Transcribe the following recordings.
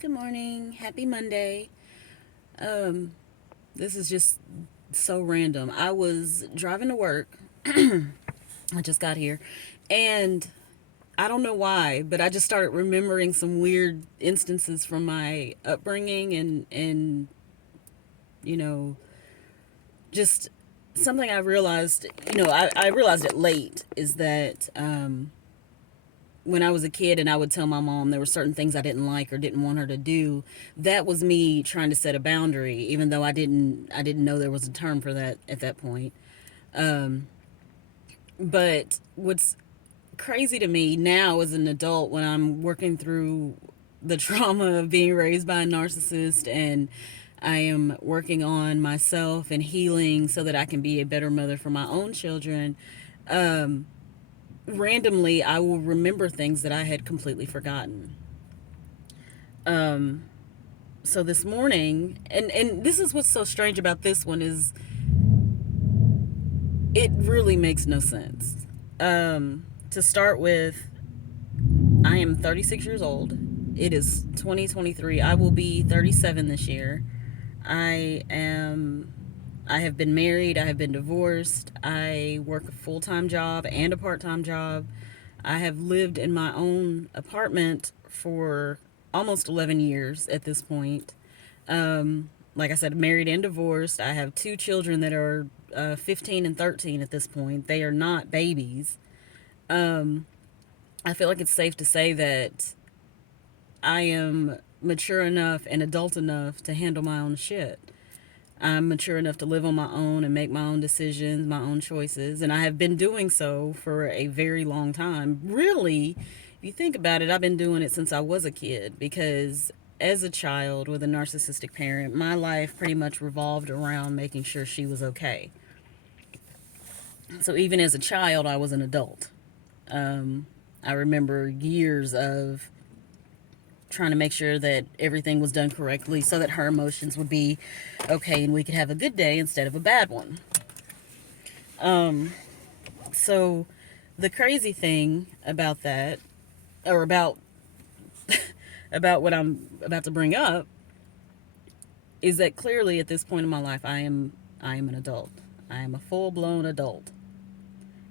Good morning. Happy Monday. Um, this is just so random. I was driving to work. I just got here. And I don't know why, but I just started remembering some weird instances from my upbringing and you know, just something I realized, I realized it late is that when I was a kid and I would tell my mom there were certain things I didn't like or didn't want her to do, that was me trying to set a boundary, even though I didn't know there was a term for that at that point. Um, but what's crazy to me now as an adult when I'm working through the trauma of being raised by a narcissist and I am working on myself and healing so that I can be a better mother for my own children. Um, Randomly, I will remember things that I had completely forgotten. Um, so this morning, and this is what's so strange about this one is it really makes no sense. To start with, I am 36 years old. It is 2023. I will be 37 this year. I am I have been married, I have been divorced. I work a full-time job and a part-time job. I have lived in my own apartment for almost 11 years at this point. Like I said, married and divorced. I have two children that are 15 and 13 at this point. They are not babies. Um, I feel like it's safe to say that I am mature enough and adult enough to handle my own shit. I'm mature enough to live on my own and make my own decisions, my own choices, and I have been doing so for a very long time. Really, if you think about it, I've been doing it since I was a kid because as a child with a narcissistic parent, my life pretty much revolved around making sure she was okay. So even as a child, I was an adult. I remember years of trying to make sure that everything was done correctly so that her emotions would be okay and we could have a good day instead of a bad one. Um, so the crazy thing about that, or about what I'm about to bring up, is that clearly at this point in my life, I am an adult. I am a full blown adult,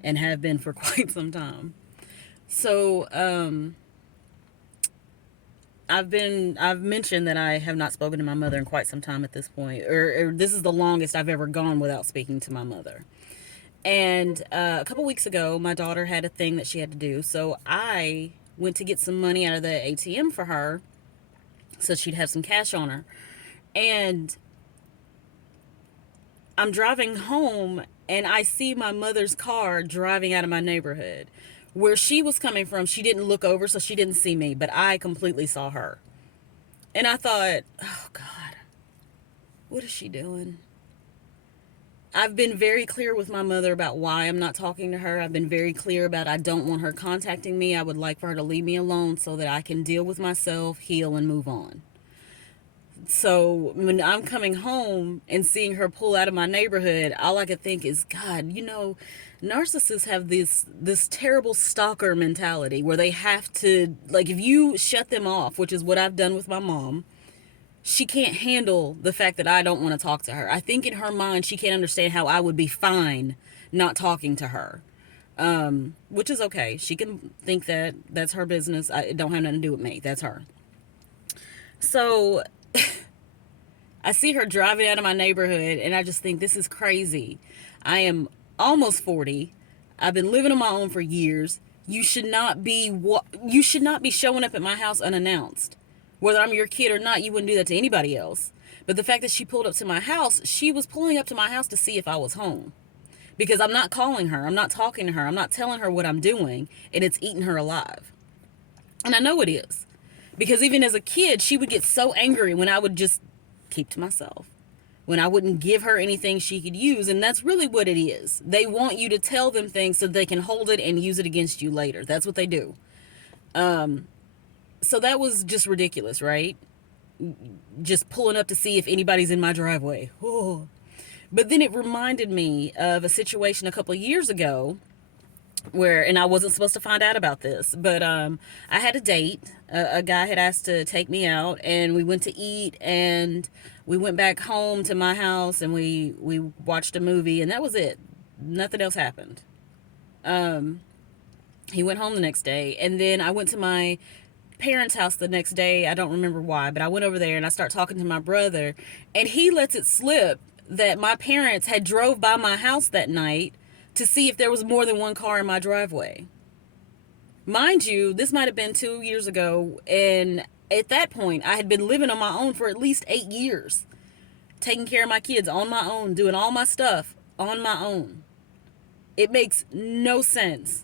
and have been for quite some time. So I've mentioned that I have not spoken to my mother in quite some time at this point, or this is the longest I've ever gone without speaking to my mother. And a couple weeks ago, my daughter had a thing that she had to do, so I went to get some money out of the ATM for her, so she'd have some cash on her. And I'm driving home, and I see my mother's car driving out of my neighborhood. Where she was coming from, she didn't look over, so she didn't see me, but I completely saw her. And I thought, oh God, what is she doing? I've been very clear with my mother about why I'm not talking to her. I've been very clear about I don't want her contacting me. I would like for her to leave me alone so that I can deal with myself, heal, and move on. So when I'm coming home and seeing her pull out of my neighborhood, all I could think is, God, narcissists have this terrible stalker mentality where they have to, like, if you shut them off, which is what I've done with my mom, she can't handle the fact that I don't want to talk to her. I think in her mind she can't understand how I would be fine not talking to her. Which is okay. She can think that that's her business. It don't have nothing to do with me. That's her. So I see her driving out of my neighborhood and I just think this is crazy. I am almost 40. I've been living on my own for years. You should not be showing up at my house unannounced. Whether I'm your kid or not, you wouldn't do that to anybody else. But the fact that she pulled up to my house, she was pulling up to my house to see if I was home. Because I'm not calling her, I'm not talking to her, I'm not telling her what I'm doing, and it's eating her alive. And I know it is. Because even as a kid, she would get so angry when I would just keep to myself, when I wouldn't give her anything she could use. And that's really what it is. They want you to tell them things so they can hold it and use it against you later. That's what they do. So that was just ridiculous, right? Just pulling up to see if anybody's in my driveway. Oh. But then it reminded me of a situation a couple of years ago where, and I wasn't supposed to find out about this, but I had a date. A guy had asked to take me out, and we went to eat, and we went back home to my house, and we watched a movie, and that was it. Nothing else happened. Um, he went home the next day, and then I went to my parents' house the next day. I don't remember why, but I went over there and I start talking to my brother, and he lets it slip that my parents had drove by my house that night to see if there was more than one car in my driveway. Mind you, this might have been 2 years ago, and at that point, I had been living on my own for at least 8 years, taking care of my kids on my own, doing all my stuff on my own. It makes no sense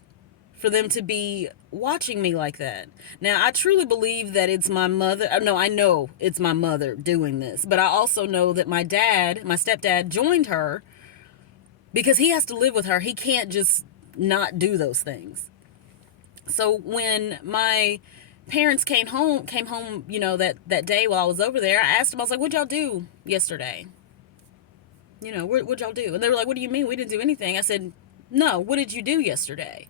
for them to be watching me like that. Now, I truly believe that it's my mother. No, I know it's my mother doing this, but I also know that my dad, my stepdad, joined her because he has to live with her. He can't just not do those things. So when my parents came home, that day while I was over there, I asked them, I was like, what'd y'all do yesterday? What'd y'all do? And they were like, what do you mean? We didn't do anything. I said, no, what did you do yesterday?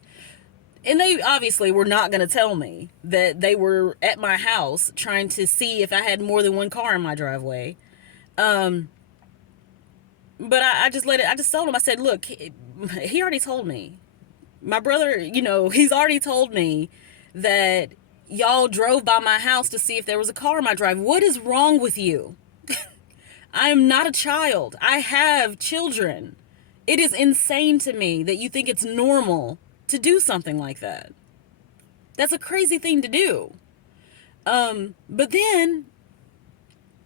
And they obviously were not going to tell me that they were at my house trying to see if I had more than one car in my driveway. Um, but I just let it, I just told him, I said, look, he already told me. My brother, he's already told me that y'all drove by my house to see if there was a car in my drive. What is wrong with you? I am not a child. I have children. It is insane to me that you think it's normal to do something like that. That's a crazy thing to do. But then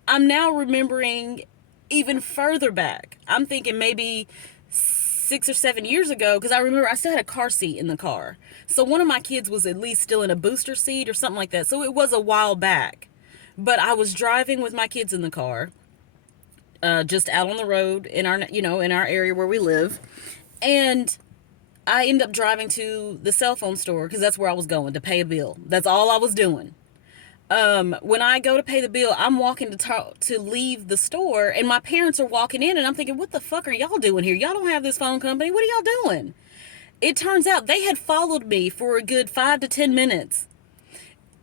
I'm now remembering even further back. I'm thinking maybe 6 or 7 years ago, because I remember I still had a car seat in the car. So one of my kids was at least still in a booster seat or something like that. So it was a while back. But I was driving with my kids in the car, just out on the road in our area where we live. And I ended up driving to the cell phone store because that's where I was going to pay a bill. That's all I was doing. When I go to pay the bill, I'm walking to leave the store, and my parents are walking in, and I'm thinking, what the fuck are y'all doing here? Y'all don't have this phone company. What are y'all doing? It turns out they had followed me for a good 5 to 10 minutes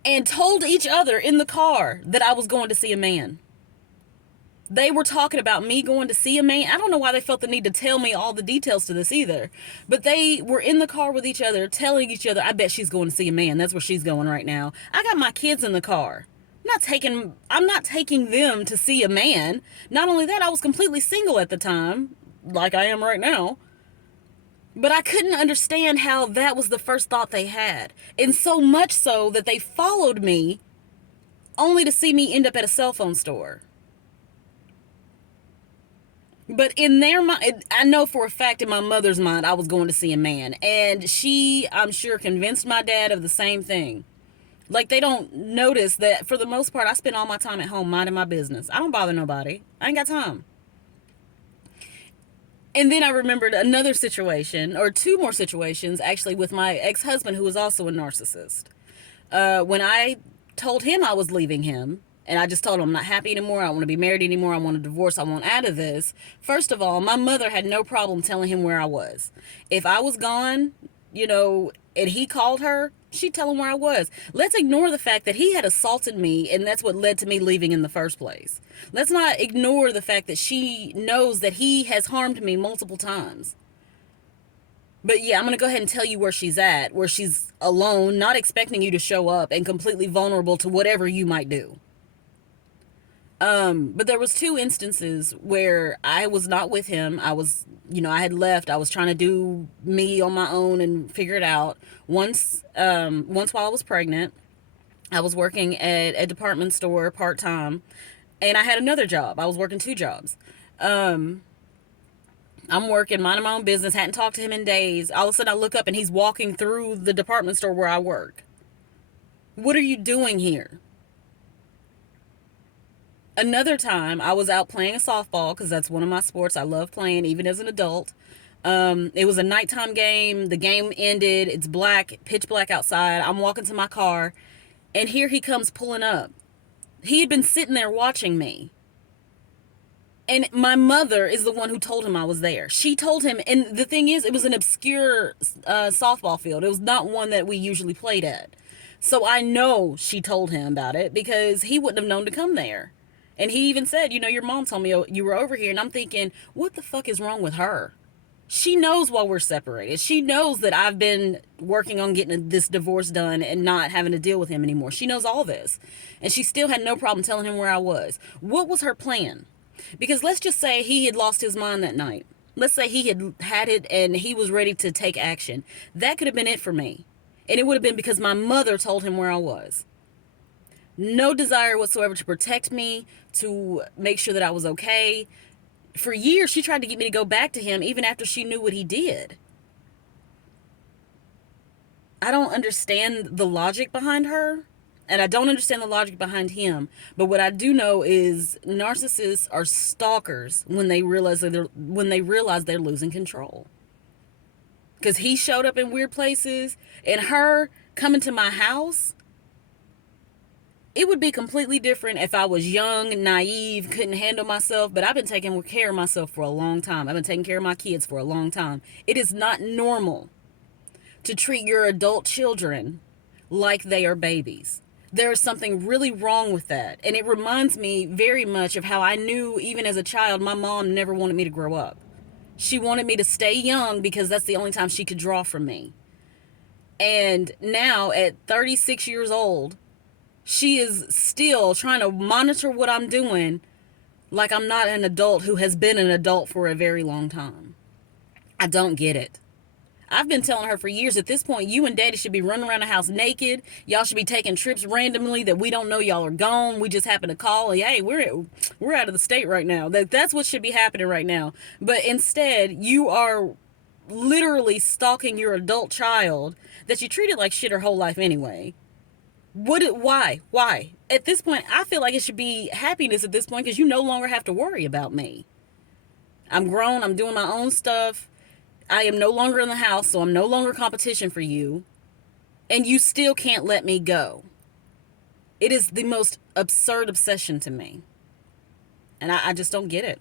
and told each other in the car that I was going to see a man. They were talking about me going to see a man. I don't know why they felt the need to tell me all the details to this either. But they were in the car with each other, telling each other, I bet she's going to see a man. That's where she's going right now. I got my kids in the car. I'm not taking them to see a man. Not only that, I was completely single at the time, like I am right now. But I couldn't understand how that was the first thought they had. And so much so that they followed me only to see me end up at a cell phone store. But in their mind, I know for a fact in my mother's mind, I was going to see a man. And she, I'm sure, convinced my dad of the same thing. Like, they don't notice that, for the most part, I spend all my time at home minding my business. I don't bother nobody. I ain't got time. And then I remembered another situation, or two more situations, actually, with my ex-husband, who was also a narcissist. When I told him I was leaving him, and I just told him I'm not happy anymore, I don't want to be married anymore, I want a divorce, I want out of this. First of all, my mother had no problem telling him where I was. If I was gone, and he called her, she'd tell him where I was. Let's ignore the fact that he had assaulted me, and that's what led to me leaving in the first place. Let's not ignore the fact that she knows that he has harmed me multiple times. But yeah, I'm going to go ahead and tell you where she's at, where she's alone, not expecting you to show up, and completely vulnerable to whatever you might do. But there was two instances where I was not with him. I was, I had left. I was trying to do me on my own and figure it out. Once while I was pregnant, I was working at a department store part-time, and I had another job. I was working two jobs. I'm working, minding my own business, hadn't talked to him in days. All of a sudden I look up and he's walking through the department store where I work. What are you doing here? Another time, I was out playing a softball because that's one of my sports I love playing, even as an adult. It was a nighttime game. The game ended. It's black, pitch black outside. I'm walking to my car, and here he comes pulling up. He had been sitting there watching me. And my mother is the one who told him I was there. She told him, and the thing is, it was an obscure softball field. It was not one that we usually played at. So I know she told him about it because he wouldn't have known to come there. And he even said, your mom told me you were over here. And I'm thinking, what the fuck is wrong with her? She knows why we're separated. She knows that I've been working on getting this divorce done and not having to deal with him anymore. She knows all this. And she still had no problem telling him where I was. What was her plan? Because let's just say he had lost his mind that night. Let's say he had it and he was ready to take action. That could have been it for me. And it would have been because my mother told him where I was. No desire whatsoever to protect me, to make sure that I was okay. For years, she tried to get me to go back to him even after she knew what he did. I don't understand the logic behind her, and I don't understand the logic behind him. But what I do know is narcissists are stalkers when they realize they're losing control. Because he showed up in weird places, and her coming to my house, it would be completely different if I was young, naive, couldn't handle myself. But I've been taking care of myself for a long time. I've been taking care of my kids for a long time. It is not normal to treat your adult children like they are babies. There is something really wrong with that. And it reminds me very much of how I knew, even as a child, my mom never wanted me to grow up. She wanted me to stay young because that's the only time she could draw from me. And now at 36 years old, she is still trying to monitor what I'm doing like I'm not an adult who has been an adult for a very long time. I don't get it. I've been telling her for years, at this point, you and daddy should be running around the house naked. Y'all should be taking trips randomly that we don't know y'all are gone. We just happen to call. Hey, we're out of the state right now. That's what should be happening right now. But instead, you are literally stalking your adult child that you treated like shit her whole life anyway. Why? At this point, I feel like it should be happiness at this point because you no longer have to worry about me. I'm grown. I'm doing my own stuff. I am no longer in the house, so I'm no longer competition for you. And you still can't let me go. It is the most absurd obsession to me. And I just don't get it.